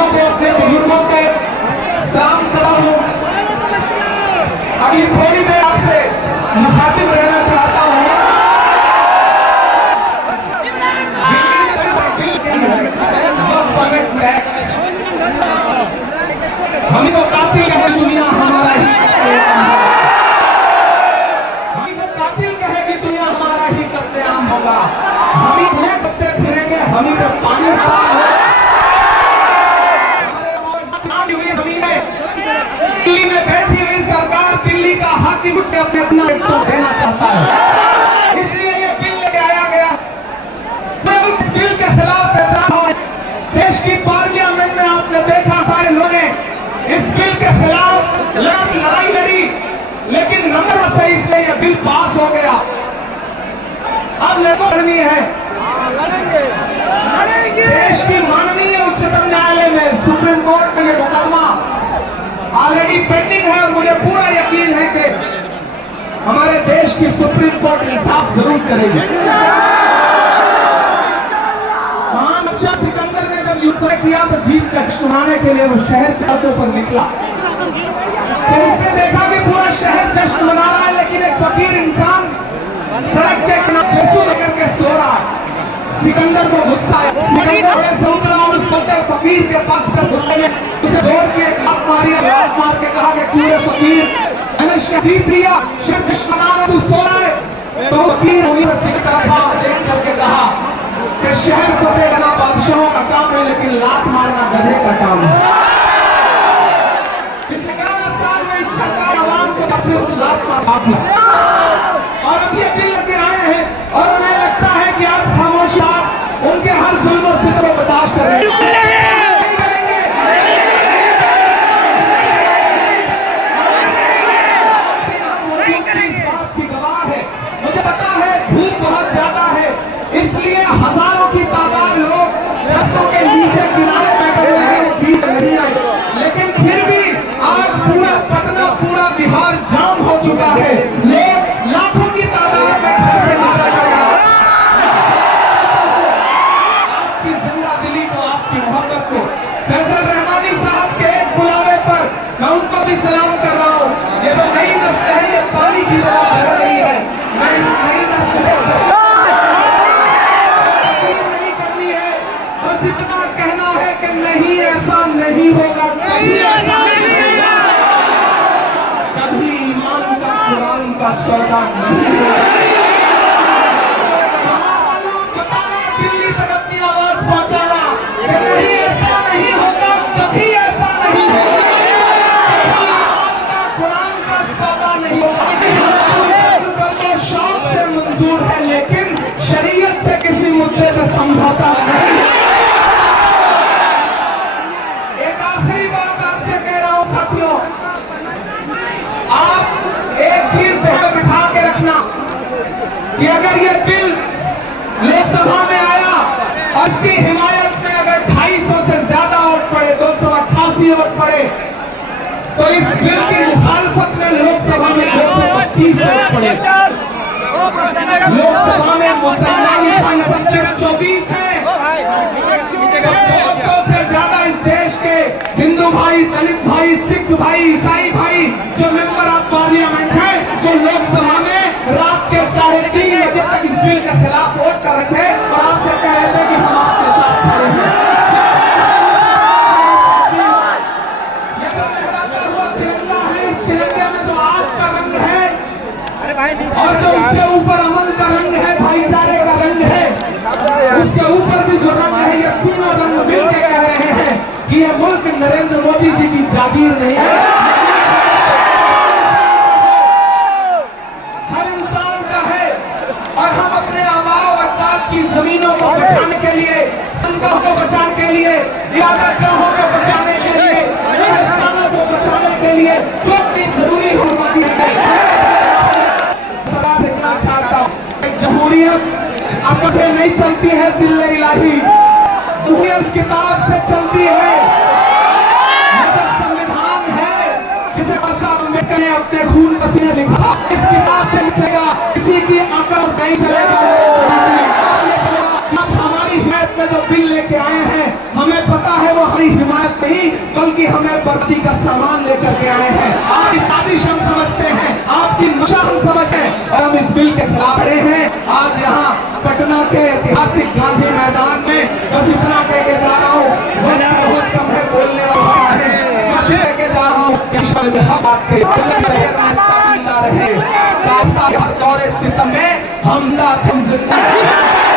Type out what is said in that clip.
बुजुर्गों को, अपने बुजुर्गों को सलाम करता हूँ। अगली थोड़ी देर आपसे मुखातिब रहना चाहता हूँ। हमें तो कातिल कहे दुनिया हमारा ही कत्लेआम होगा। हमें तो कातिल कहे कि दुनिया हमारा ही कत्लेआम होगा। हम ही करते फिरेंगे, हम ही पे पानी हराम है। दिल्ली में बैठी हुई सरकार दिल्ली का हाकिम उठ के अपने अपना तो देना चाहता है, इसलिए ये बिल लेके आया गया। इस बिल के खिलाफ एतराज देश की पार्लियामेंट में आपने देखा, सारे लोगों ने इस बिल के खिलाफ लड़ाई लड़ी, लेकिन नंबर से इसलिए यह बिल पास हो गया। अब लड़नी है देश की माननीय उच्चतम न्यायालय में, सुप्रीम कोर्ट में ये मुकदमा ऑलरेडी पेंडिंग है और मुझे पूरा यकीन है कि हमारे देश की सुप्रीम कोर्ट इंसाफ जरूर करेगी। महान बादशाह सिकंदर ने जब युद्ध किया तो जीत का जश्न मनाने के लिए वो शहर के सड़कों पर निकला, तो उसने देखा कि पूरा शहर जश्न मना रहा है, लेकिन एक फकीर इंसान सड़क के किनारे बेसुध करके सो रहा है। सिकंदर को गुस्सा आया, सिकंदर बड़े से उतरा और उस फकीर के पास गुस्से में उसे जोर के लात मारी, लात मार के कहा कि तू फकीर, मैंने शहीद दिया, शहर जश्न मना रहा, तू सो रहा है। तो फकीर उम्मीद से तरफ देख करके कहा कि शहर फतेह करना बादशाहों का काम है, लेकिन लात मारना गधे का काम है। पिछले 11 साल में इस सरकार आवाम को सबसे लात मार और अब ये बिल लेके आए हैं और उन्हें लगता है कि आप खामोश उनके हर जुल्म से तो बर्दाश्त कर रहे हैं। मुझे पता है धूप बहुत ज्यादा है, इसलिए हजारों की तादाद लोग दरख्तों के नीचे किनारे बैठे हुए हैं, वो बीच नहीं आए, लेकिन फिर भी आज पूरा पटना, पूरा बिहार जाम हो चुका है। लोग लाखों की तादाद में घर से निकल रहे हैं। आपकी जिंदा दिली को, आपकी मोहब्बत को, फैसल रहमानी साहब के एक बुलावे पर मैं उनको भी सलाम कर रहा हूँ। ये तो नई नस्ल है, ये पानी की तरह बह रही है। मैं इस नई नस्ल नहीं करनी है, बस इतना कहना है कि नहीं, ऐसा नहीं होगा, कभी ऐसा नहीं होगा, कभी ईमान का कुरान का सौदा नहीं होगा। बताना, दिल्ली तक अपनी आवाज पहुंचाना कि नहीं, ऐसा नहीं होगा, कभी ऐसा नहीं होगा, कभी ईमान का कुरान का सौदा नहीं होगा। शौक से मंजूर है, लेकिन शरीयत पे किसी मुद्दे पे समझौता नहीं। एक आखिरी बात आपसे कह रहा हूं साथियों, आप एक चीज ध्यान में बिठा के रखना कि अगर ये बिल लोकसभा में आया और उसकी हिमायत में अगर 250 से ज्यादा वोट पड़े, 288 वोट पड़े, तो इस बिल की मुखालफत में लोकसभा में 232 वोट पड़े। लोकसभा में मुसलमान सांसद सिर्फ 24 है। 200 से ज्यादा इस देश के हिंदू भाई, दलित भाई, सिख भाई, ईसाई भाई जो मेंबर ऑफ पार्लियामेंट है, जो लोकसभा में रात के 3:30 बजे तक इस बिल के खिलाफ वोट कर रहे थे और आपसे कह रहे थे कि हम आपके साथ खड़े हैं। ये तो लहराता हुआ तिरंगा है, इस तिरंगे में तो आग का रंग है और जो उसके ऊपर अमन का रंग है, भाईचारे का रंग है, उसके ऊपर भी जो रंग है, ये तीनों रंग मिलकर कह रहे हैं कि ये मुल्क नरेंद्र मोदी जी की जागीर नहीं है, हर इंसान का है। और हम अपने आबाओ अजदाद की जमीनों को बचाने के लिए, संगम को बचाने के लिए, इबादतगाहों को बचाने के लिए, कब्रिस्तानों को बचाने के लिए जो भी जरूरी हो पाती है, चाहता हूं। जमहूरियत आपस में नहीं चलती है सिल्ले इलाही, जमहूरियत किताब से चलती है। ये संविधान है जिसे अम्बेडकर ने अपने खून पसीने लिखा, इस किताब से चलेगा, किसी की अकल नहीं चलेगा। अब हमारी हिमायत में जो बिल लेके आए हैं, हमें पता है वो हमारी हिमायत शादी का सामान लेकर के आए हैं। आपकी साजिश हम समझते हैं, आपकी मंशा हम समझते हैं और हम इस बिल के खिलाफ खड़े हैं। आज यहाँ पटना के ऐतिहासिक गांधी मैदान में बस इतना कह के जा रहा हूँ, बहुत कम है बोलने वाला है, बस कह के जा रहा हूँ, ईश्वर में हक आपके रहे, दौरे सितम में हम जिंदा